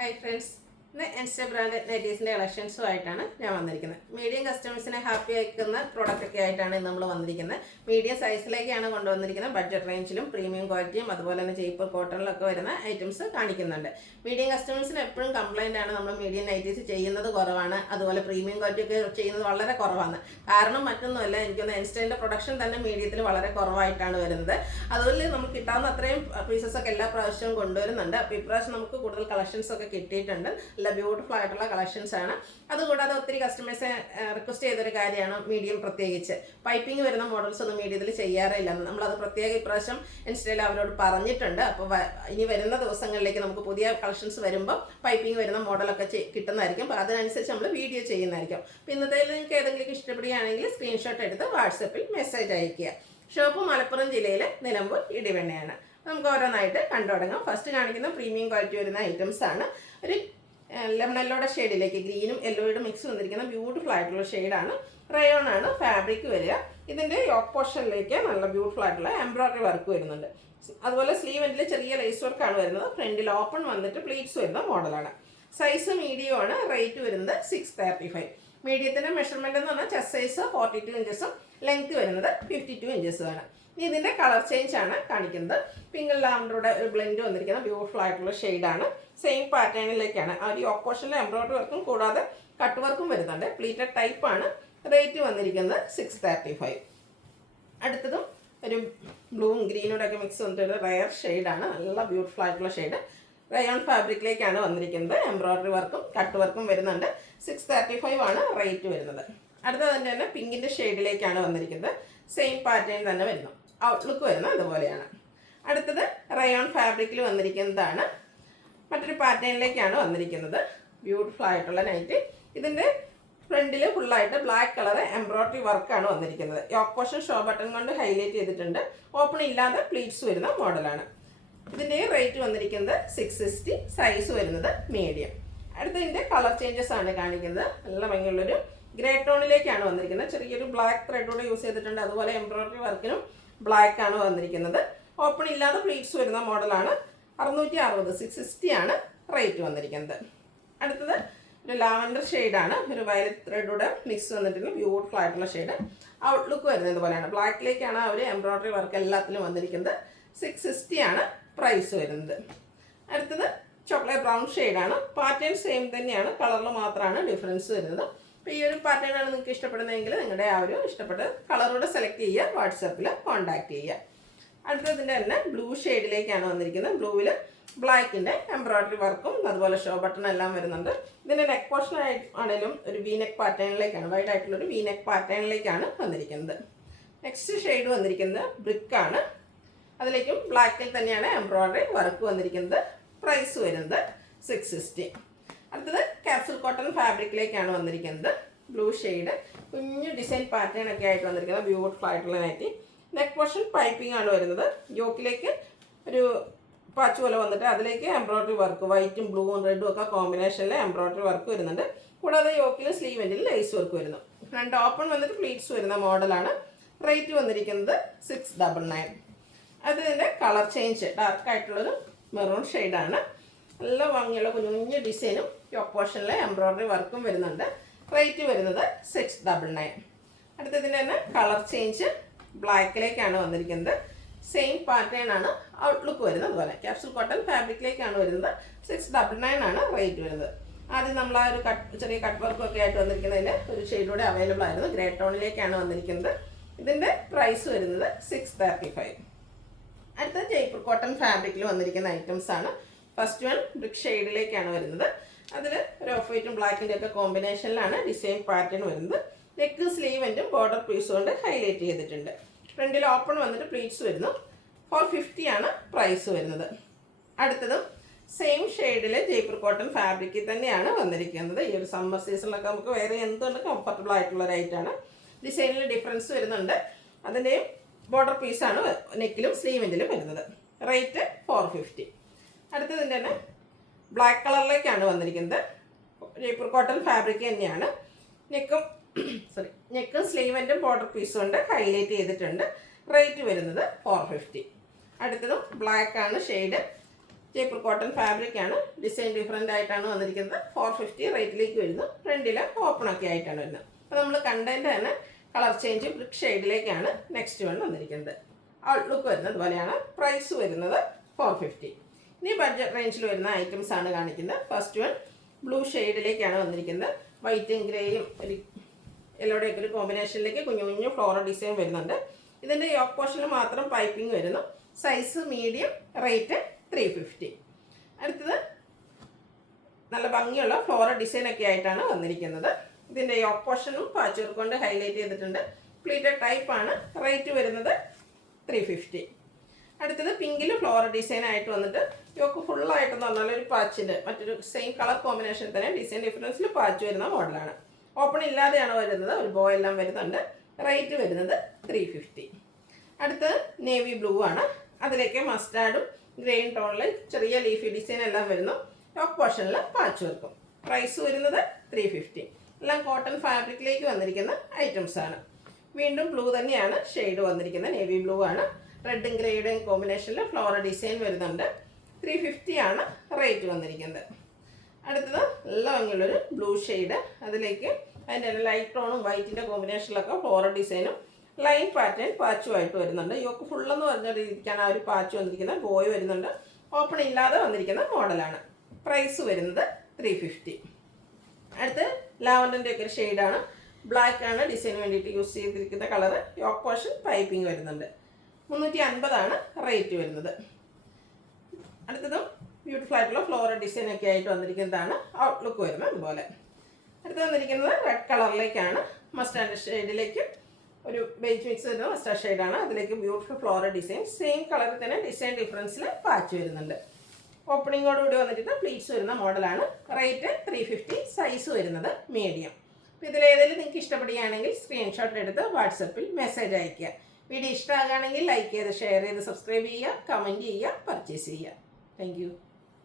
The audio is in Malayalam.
Hi friends, ഇന്ന് എൻസ്റ്റ ബ്രാൻഡ് നൈറ്റീസിൻ്റെ കളക്ഷൻസുമായിട്ടാണ് ഞാൻ വന്നിരിക്കുന്നത്. മീഡിയം കസ്റ്റമേഴ്സിനെ ഹാപ്പി ആക്കുന്ന പ്രോഡക്റ്റൊക്കെ ആയിട്ടാണ് നമ്മൾ വന്നിരിക്കുന്നത്. മീഡിയം സൈസിലേക്കാണ് കൊണ്ടുവന്നിരിക്കുന്നത്. ബഡ്ജറ്റ് റേഞ്ചിലും പ്രീമിയം ക്വാളിറ്റിയും അതുപോലെ തന്നെ ജയ്പൂർ കോട്ടണിലൊക്കെ വരുന്ന ഐറ്റംസ് കാണിക്കുന്നുണ്ട്. മീഡിയം കസ്റ്റമേഴ്സിന് എപ്പോഴും കംപ്ലൈൻ്റ് ആണ് നമ്മൾ മീഡിയം നൈറ്റീസ് ചെയ്യുന്നത് കുറവാണ്, അതുപോലെ പ്രീമിയം ക്വാളിറ്റി ഒക്കെ ചെയ്യുന്നത് വളരെ കുറവാണ്. കാരണം മറ്റൊന്നുമല്ല, എനിക്കൊന്ന് എൻസ്റ്റേൻ്റെ പ്രൊഡക്ഷൻ തന്നെ മീഡിയത്തിൽ വളരെ കുറവായിട്ടാണ് വരുന്നത്. അതുപോലെ നമുക്ക് കിട്ടാവുന്ന അത്രയും പീസസ് ഒക്കെ എല്ലാ പ്രാവശ്യവും കൊണ്ടുവരുന്നുണ്ട്. അപ്പോൾ ഇപ്രാവശ്യം നമുക്ക് കൂടുതൽ കളക്ഷൻസ് ഒക്കെ കിട്ടിയിട്ടുണ്ട്. നല്ല ബ്യൂട്ടിഫുൾ ആയിട്ടുള്ള കളക്ഷൻസ് ആണ്. അതുകൂടാതെ ഒത്തിരി കസ്റ്റമേഴ്സ് റിക്വസ്റ്റ് ചെയ്തൊരു കാര്യമാണ് മീഡിയം, പ്രത്യേകിച്ച് പൈപ്പിംഗ് വരുന്ന മോഡൽസ് ഒന്നും മീഡിയത്തിൽ ചെയ്യാറില്ല. നമ്മളത് പ്രത്യേക ഇപ്രാവശ്യം ഇൻസ്റ്റയിൽ അവരോട് പറഞ്ഞിട്ടുണ്ട്. അപ്പോൾ ഇനി വരുന്ന ദിവസങ്ങളിലേക്ക് നമുക്ക് പുതിയ കളക്ഷൻസ് വരുമ്പോൾ പൈപ്പിംഗ് വരുന്ന മോഡലൊക്കെ കിട്ടുന്നതായിരിക്കും. അപ്പോൾ അതിനനുസരിച്ച് നമ്മൾ വീഡിയോ ചെയ്യുന്നതായിരിക്കും. അപ്പോൾ ഇന്നത്തെ നിങ്ങൾക്ക് ഏതെങ്കിലും ഇഷ്ടപ്പെടുകയാണെങ്കിൽ സ്ക്രീൻഷോട്ട് എടുത്ത് വാട്സപ്പിൽ മെസ്സേജ് അയയ്ക്കുക. ഷോപ്പ് മലപ്പുറം ജില്ലയിലെ നിലമ്പൂർ ഇടിവെണ്ണയാണ്. നമുക്ക് ഓരോന്നായിട്ട് കണ്ടു തുടങ്ങാം. ഫസ്റ്റ് കാണിക്കുന്ന പ്രീമിയം ക്വാളിറ്റി വരുന്ന ഐറ്റംസ് ആണ്. ഒരു ലെമൺ യെല്ലോയുടെ ഷെയ്ഡിലേക്ക് ഗ്രീനും യെല്ലോയുടെ മിക്സ് വന്നിരിക്കുന്ന ബ്യൂട്ടിഫുൾ ആയിട്ടുള്ള ഷെയ്ഡാണ്. റയോൺ ആണ് ഫാബ്രിക് വരിക. ഇതിൻ്റെ യോക്ക് പോർഷനിലേക്ക് നല്ല ബ്യൂട്ടിഫുൾ ആയിട്ടുള്ള എംബ്രോയ്ഡറി വർക്ക് വരുന്നുണ്ട്. അതുപോലെ സ്ലീവ് എൻഡിൽ ചെറിയ ലേസ് വർക്കാണ് വരുന്നത്. ഫ്രണ്ടിൽ ഓപ്പൺ വന്നിട്ട് പ്ലീറ്റ്സ് വരുന്ന മോഡലാണ്. സൈസ് മീഡിയം ആണ്. റേറ്റ് വരുന്നത് 635. മീഡിയത്തിൻ്റെ മെഷർമെൻറ്റ് എന്ന് പറഞ്ഞാൽ ചെസ്റ്റ് സൈസ് 42 ഇഞ്ചസും ലെങ്ത് വരുന്നത് 52 ഇഞ്ചസുമാണ്. ഇനി ഇതിൻ്റെ കളർ ചേഞ്ച് ആണ് കാണിക്കുന്നത്. പിങ്ക് ലാവൻഡറുടെ ഒരു ബ്ലെൻഡ് വന്നിരിക്കുന്ന ബ്യൂട്ടിഫുൾ ആയിട്ടുള്ള ഷെയ്ഡാണ്. സെയിം പാറ്റേണിലേക്കാണ്. ആ ഒരു യോക്ക് പോർഷനിലെ എംബ്രോയ്ഡറി വർക്കും കൂടാതെ കട്ട് വർക്കും വരുന്നുണ്ട്. പ്ലീറ്റഡ് ടൈപ്പാണ്. റേറ്റ് വന്നിരിക്കുന്നത് 635. അടുത്തതും ഒരു ബ്ലൂവും ഗ്രീനോടെ ഒക്കെ മിക്സ് വന്നിട്ടൊരു റയർ ഷെയ്ഡാണ്. നല്ല ബ്യൂട്ടിഫുൾ ആയിട്ടുള്ള ഷെയ്ഡ്. റയോൺ ഫാബ്രിക്കിലേക്കാണ് വന്നിരിക്കുന്നത്. എംബ്രോയ്ഡറി വർക്കും കട്ട് വർക്കും വരുന്നുണ്ട്. 635 ആണ് റേറ്റ് വരുന്നത്. അടുത്തത് തന്നെ പിങ്കിൻ്റെ ഷെയ്ഡിലേക്കാണ് വന്നിരിക്കുന്നത്. സെയിം പാറ്റേൺ തന്നെ വരുന്നു. ഔട്ട്ലുക്ക് വരുന്നത് അതുപോലെയാണ്. അടുത്തത് റയോൺ ഫാബ്രിക്കിൽ വന്നിരിക്കുന്നതാണ്. മറ്റൊരു പാറ്റേണിലേക്കാണ് വന്നിരിക്കുന്നത്. ബ്യൂട്ടിഫുൾ ആയിട്ടുള്ള നൈറ്റ്. ഇതിൻ്റെ ഫ്രണ്ടിൽ ഫുള്ളായിട്ട് ബ്ലാക്ക് കളർ എംബ്രോയ്ഡറി വർക്കാണ് വന്നിരിക്കുന്നത്. യോക്ക് പോർഷൻ ഷോ ബട്ടൺ കൊണ്ട് ഹൈലൈറ്റ് ചെയ്തിട്ടുണ്ട്. ഓപ്പൺ ഇല്ലാതെ പ്ലീറ്റ്സ് വരുന്ന മോഡലാണ്. ഇതിൻ്റെ റേറ്റ് വന്നിരിക്കുന്നത് 660. സൈസ് വരുന്നത് മീഡിയം. അടുത്തതിൻ്റെ കളർ ചേഞ്ചസ് ആണ് കാണിക്കുന്നത്. നല്ല ഭംഗിയുള്ളൊരു ഗ്രേ ടോണിലേക്കാണ് വന്നിരിക്കുന്നത്. ചെറിയൊരു ബ്ലാക്ക് ത്രെഡ് കൂടെ യൂസ് ചെയ്തിട്ടുണ്ട്. അതുപോലെ എംബ്രോയ്ഡറി വർക്കിനും ബ്ലാക്ക് ആണ് വന്നിരിക്കുന്നത്. ഓപ്പൺ ഇല്ലാതെ പ്ലീറ്റ്സ് വരുന്ന മോഡലാണ്. 660, 660 ആണ് റേറ്റ് വന്നിരിക്കുന്നത്. അടുത്തത് ഒരു ലാവൻഡർ ഷെയ്ഡാണ്. ഒരു വയലറ്റ് ത്രെഡൂടെ മിക്സ് വന്നിട്ടുള്ള ബ്യൂട്ടിഫുൾ ആയിട്ടുള്ള ഷെയ്ഡ്. ഔട്ട്ലുക്ക് വരുന്നത് പോലെയാണ്. ബ്ലാക്കിലേക്കാണ് അവർ എംബ്രോയ്ഡറി വർക്ക് എല്ലാത്തിലും വന്നിരിക്കുന്നത്. 660 ആണ് പ്രൈസ് വരുന്നത്. അടുത്തത് ചോക്ലേറ്റ് ബ്രൗൺ ഷെയ്ഡാണ്. പാറ്റേൺ സെയിം തന്നെയാണ്, കളറിൽ മാത്രമാണ് ഡിഫറൻസ് വരുന്നത്. അപ്പോൾ ഈ ഒരു പാറ്റേൺ ആണ് നിങ്ങൾക്ക് ഇഷ്ടപ്പെടുന്നതെങ്കിൽ നിങ്ങളുടെ ആ ഒരു ഇഷ്ടപ്പെട്ട കളറോടെ സെലക്ട് ചെയ്യുക, വാട്സാപ്പിൽ കോൺടാക്ട് ചെയ്യുക. അടുത്തതിൻ്റെ തന്നെ ബ്ലൂ ഷെയ്ഡിലേക്കാണ് വന്നിരിക്കുന്നത്. ബ്ലൂവിൽ ബ്ലാക്കിൻ്റെ എംബ്രോയ്ഡറി വർക്കും അതുപോലെ ഷോ ബട്ടൺ എല്ലാം വരുന്നുണ്ട്. ഇതിൻ്റെ നെക്ക് പോർഷൻ ആണെങ്കിലും ഒരു വി നെക്ക് പാറ്റേണിലേക്കാണ്, വൈഡ് ആയിട്ടുള്ളൊരു വി നെക്ക് പാറ്റേണിലേക്കാണ് വന്നിരിക്കുന്നത്. നെക്സ്റ്റ് ഷെയ്ഡ് വന്നിരിക്കുന്നത് ബ്രിക്കാണ്. അതിലേക്കും ബ്ലാക്കിൽ തന്നെയാണ് എംബ്രോയ്ഡറി വർക്ക് വന്നിരിക്കുന്നത്. പ്രൈസ് വരുന്നത് 660. അടുത്തത് ക്യാപ്സൂൾ കോട്ടൺ ഫാബ്രിക്കിലേക്കാണ് വന്നിരിക്കുന്നത്. ബ്ലൂ ഷെയ്ഡ്, കുഞ്ഞു ഡിസൈൻ പാറ്റേൺ ഒക്കെ ആയിട്ട് വന്നിരിക്കുന്നത് ബ്യൂട്ടിഫുൾ ആയിട്ടുള്ള നൈറ്റി. നെക്ക് പോർഷൻ പൈപ്പിംഗ് ആണ് വരുന്നത്. യോക്കിലേക്ക് ഒരു പാച്ച് പോലെ വന്നിട്ട് അതിലേക്ക് എംബ്രോയ്ഡറി വർക്ക്, വൈറ്റും ബ്ലൂവും റെഡും ഒക്കെ കോമ്പിനേഷനിൽ എംബ്രോയ്ഡറി വർക്ക് വരുന്നുണ്ട്. കൂടാതെ യോക്കിൽ സ്ലീവ് എൻഡിൽ ലേസ് വർക്ക് വരുന്നു. ഫ്രണ്ട് ഓപ്പൺ വന്നിട്ട് പ്ലീറ്റ്സ് വരുന്ന മോഡലാണ്. റേറ്റ് വന്നിരിക്കുന്നത് 699. അതിൻ്റെ കളർ ചേഞ്ച് ഡാർക്ക് ആയിട്ടുള്ളൊരു മെറൂൺ ഷെയ്ഡാണ്. നല്ല ഭംഗിയുള്ള കുഞ്ഞു കുഞ്ഞു ഡിസൈനും യോക്ക് പോർഷനിൽ എംബ്രോയ്ഡറി വർക്കും വരുന്നുണ്ട്. റേറ്റ് വരുന്നത് 699. അടുത്തതിൻ്റെ തന്നെ കളർ ചേഞ്ച് ബ്ലാക്കിലേക്കാണ് വന്നിരിക്കുന്നത്. സെയിം പാറ്റേൺ ആണ് ഔട്ട്ലുക്ക് വരുന്നത്. അതുപോലെ ക്യാപ്സൂൾ കോട്ടൺ ഫാബ്രിക്കിലേക്കാണ് വരുന്നത്. 699 ആണ് റേറ്റ് വരുന്നത്. ആദ്യം നമ്മൾ ആ ഒരു ചെറിയ കട്ട് വർക്കൊക്കെ ആയിട്ട് വന്നിരിക്കുന്നതിന് ഒരു ഷെയ്ഡൂടെ അവൈലബിൾ ആയിരുന്നു. ഗ്രേ ടോണിലേക്കാണ് വന്നിരിക്കുന്നത്. ഇതിൻ്റെ പ്രൈസ് വരുന്നത് 635. അടുത്ത ജയ്പൂർ കോട്ടൺ ഫാബ്രിക്കിൽ വന്നിരിക്കുന്ന ഐറ്റംസ് ആണ്. ഫസ്റ്റ് വൺ ബ്രിക്ക് ഷെയ്ഡിലേക്കാണ് വരുന്നത്. അതിൽ ഒരു ഓഫ് വൈറ്റും ബ്ലാക്കിൻ്റെ ഒക്കെ കോമ്പിനേഷനിലാണ് ഡിസൈൻ പാറ്റേൺ വരുന്നത്. നെക്ക് സ്ലീവ് എൻഡും ബോർഡർ പീസ് കൊണ്ട് ഹൈലൈറ്റ് ചെയ്തിട്ടുണ്ട്. ഫ്രണ്ടിൽ ഓപ്പൺ വന്നിട്ട് പ്ലീറ്റ്സ് വരുന്നു. 450 ആണ് പ്രൈസ് വരുന്നത്. അടുത്തതും സെയിം ഷെയ്ഡിൽ ജയ്പൂർ കോട്ടൺ ഫാബ്രിക്കിൽ തന്നെയാണ് വന്നിരിക്കുന്നത്. ഈ ഒരു സമ്മർ സീസണിലൊക്കെ നമുക്ക് വേറെ എന്തുകൊണ്ട് കംഫർട്ടബിൾ ആയിട്ടുള്ള ഒരു ഐറ്റമാണ്. ഡിസൈനിൽ ഡിഫറൻസ് വരുന്നുണ്ട്. അതിൻ്റെയും ബോർഡർ പീസാണ് നെക്കിലും സ്ലീവ് എൻഡിലും വരുന്നത്. റേറ്റ് 450. അടുത്തതിൻ്റെ തന്നെ ബ്ലാക്ക് കളറിലേക്കാണ് വന്നിരിക്കുന്നത്. ജയ്പൂർ കോട്ടൺ ഫാബ്രിക് തന്നെയാണ്. നെക്കും സ്ലീവ് എൻഡും ബോർഡർ പീസ് കൊണ്ട് ഹൈലൈറ്റ് ചെയ്തിട്ടുണ്ട്. റേറ്റ് വരുന്നത് 450. അടുത്തതും ബ്ലാക്ക് ആണ് ഷെയ്ഡ്. ജയ്പൂർ കോട്ടൺ ഫാബ്രിക് ആണ്. ഡിസൈൻ ഡിഫറെൻ്റ് ആയിട്ടാണ് വന്നിരിക്കുന്നത്. 450 റേറ്റിലേക്ക് വരുന്നു. ഫ്രണ്ടിൽ ഓപ്പണൊക്കെ ആയിട്ടാണ് വരുന്നത്. അപ്പോൾ നമ്മൾ കണ്ടതിൻ്റെ തന്നെ കളർ ചേഞ്ച് ബ്രിക്ക് ഷെയ്ഡിലേക്കാണ് നെക്സ്റ്റ് വൺ വന്നിരിക്കുന്നത്. ഔട്ട്ലുക്ക് വരുന്നത് പോലെയാണ്. പ്രൈസ് വരുന്നത് 450. ഇനി ബഡ്ജറ്റ് റേഞ്ചിൽ വരുന്ന ഐറ്റംസ് ആണ് കാണിക്കുന്നത്. ഫസ്റ്റ് വൺ ബ്ലൂ ഷെയ്ഡിലേക്കാണ് വന്നിരിക്കുന്നത്. വൈറ്റും ഗ്രേയും ഒരു യെല്ലോടെയൊക്കെ ഒരു കോമ്പിനേഷനിലേക്ക് കുഞ്ഞു കുഞ്ഞു ഫ്ലോറൽ ഡിസൈൻ വരുന്നുണ്ട്. ഇതിൻ്റെ യോക്ക് പോർഷനിൽ മാത്രം പൈപ്പിംഗ് വരുന്നു. Size medium, rate 350. അടുത്തത് നല്ല ഭംഗിയുള്ള ഫ്ലോറൽ ഡിസൈനൊക്കെ ആയിട്ടാണ് വന്നിരിക്കുന്നത്. ഇതിൻ്റെ യോക്ക് പോർഷനും പാച്ച് വർക്ക് കൊണ്ട് ഹൈലൈറ്റ് ചെയ്തിട്ടുണ്ട്. പ്ലീറ്റഡ് ടൈപ്പാണ്. റേറ്റ് വരുന്നത് 350. അടുത്തത് പിങ്കിൽ ഫ്ലോറൽ ഡിസൈൻ ആയിട്ട് വന്നിട്ട് യോക്ക് ഫുള്ളായിട്ടെന്ന് പറഞ്ഞാൽ ഒരു പാച്ചിൻ്റെ മറ്റൊരു സെയിം കളർ കോമ്പിനേഷൻ തന്നെ ഡിസൈൻ ഡിഫറൻസിൽ പാച്ച് വരുന്ന മോഡലാണ്. ഓപ്പൺ ഇല്ലാതെയാണ് വരുന്നത്. ഒരു ബോ എല്ലാം വരുന്നുണ്ട്. റേറ്റ് വരുന്നത് 350. അടുത്തത് നേവി ബ്ലൂ ആണ്. അതിലേക്ക് മസ്റ്റാർഡും ഗ്രെയിൻ ടോണിൽ ചെറിയ ലീഫി ഡിസൈൻ എല്ലാം വരുന്നു. യോക്ക് പോർഷനിൽ പാച്ച് വർക്കും. പ്രൈസ് വരുന്നത് 350. എല്ലാം കോട്ടൺ ഫാബ്രിക്കിലേക്ക് വന്നിരിക്കുന്ന ഐറ്റംസ് ആണ്. വീണ്ടും ബ്ലൂ തന്നെയാണ് ഷെയ്ഡ് വന്നിരിക്കുന്നത്. നേവി ബ്ലൂ ആണ്. റെഡും ഗ്രേയുടെയും കോമ്പിനേഷനിൽ ഫ്ലോറൽ ഡിസൈൻ വരുന്നുണ്ട്. 350 ആണ് റേറ്റ് വന്നിരിക്കുന്നത്. അടുത്തത് നല്ല ഭംഗിയുള്ളൊരു ബ്ലൂ ഷെയ്ഡ്. അതിലേക്ക് അതിൻ്റെ ലൈറ്റ് ടോണും വൈറ്റിൻ്റെ കോമ്പിനേഷനിലൊക്കെ ഫ്ലോറൽ ഡിസൈനും ലൈൻ പാറ്റേൺ പാച്ചുമായിട്ട് വരുന്നുണ്ട്. യോക്ക് ഫുള്ളെന്ന് പറഞ്ഞ രീതിക്കാണ് ആ ഒരു പാച്ച് വന്നിരിക്കുന്നത്. ബോയ് വരുന്നുണ്ട്. ഓപ്പൺ ഇല്ലാതെ വന്നിരിക്കുന്ന മോഡലാണ്. പ്രൈസ് വരുന്നത് 350. അടുത്ത് ലാവൻഡറിൻ്റെ ഒക്കെ ഒരു ഷെയ്ഡാണ്. ബ്ലാക്ക് ആണ് ഡിസൈന് വേണ്ടിയിട്ട് യൂസ് ചെയ്തിരിക്കുന്ന കളറ്. യോക്ക് പോർഷൻ പൈപ്പിംഗ് വരുന്നുണ്ട്. 350 ആണ് റേറ്റ് വരുന്നത്. അടുത്തതും ബ്യൂട്ടിഫുൾ ആയിട്ടുള്ള ഫ്ലോറൽ ഡിസൈനൊക്കെ ആയിട്ട് വന്നിരിക്കുന്നതാണ്. ഔട്ട്ലുക്ക് വരുന്നത് അതുപോലെ. അടുത്ത് വന്നിരിക്കുന്നത് റെഡ് കളറിലേക്കാണ്. മസ്റ്റാർഡ് ഷെയ്ഡിലേക്ക് ഒരു ബേജ് മിക്സ് വരുന്ന മസ്റ്റാർഡ് ഷെയ്ഡാണ്. അതിലേക്ക് ബ്യൂട്ടിഫുൾ ഫ്ലോറൽ ഡിസൈൻ. സെയിം കളറിൽ തന്നെ ഡിസൈൻ ഡിഫറൻസിൽ പാച്ച് വരുന്നുണ്ട്. ഓപ്പണിങ്ങോടുകൂടി വന്നിട്ട് പ്ലീറ്റ്സ് വരുന്ന മോഡലാണ്. റേറ്റ് 350. സൈസ് വരുന്നത് മീഡിയം. അപ്പോൾ ഇതിലേതെങ്കിലും നിങ്ങൾക്ക് ഇഷ്ടപ്പെടുകയാണെങ്കിൽ സ്ക്രീൻഷോട്ട് എടുത്ത് വാട്സപ്പിൽ മെസ്സേജ് അയയ്ക്കുക. വീഡിയോ ഇഷ്ടമാകുകയാണെങ്കിൽ ലൈക്ക് ചെയ്ത് ഷെയർ ചെയ്ത് സബ്സ്ക്രൈബ് ചെയ്യുക, കമൻറ്റ് ചെയ്യുക, പർച്ചേസ് ചെയ്യുക. Thank you.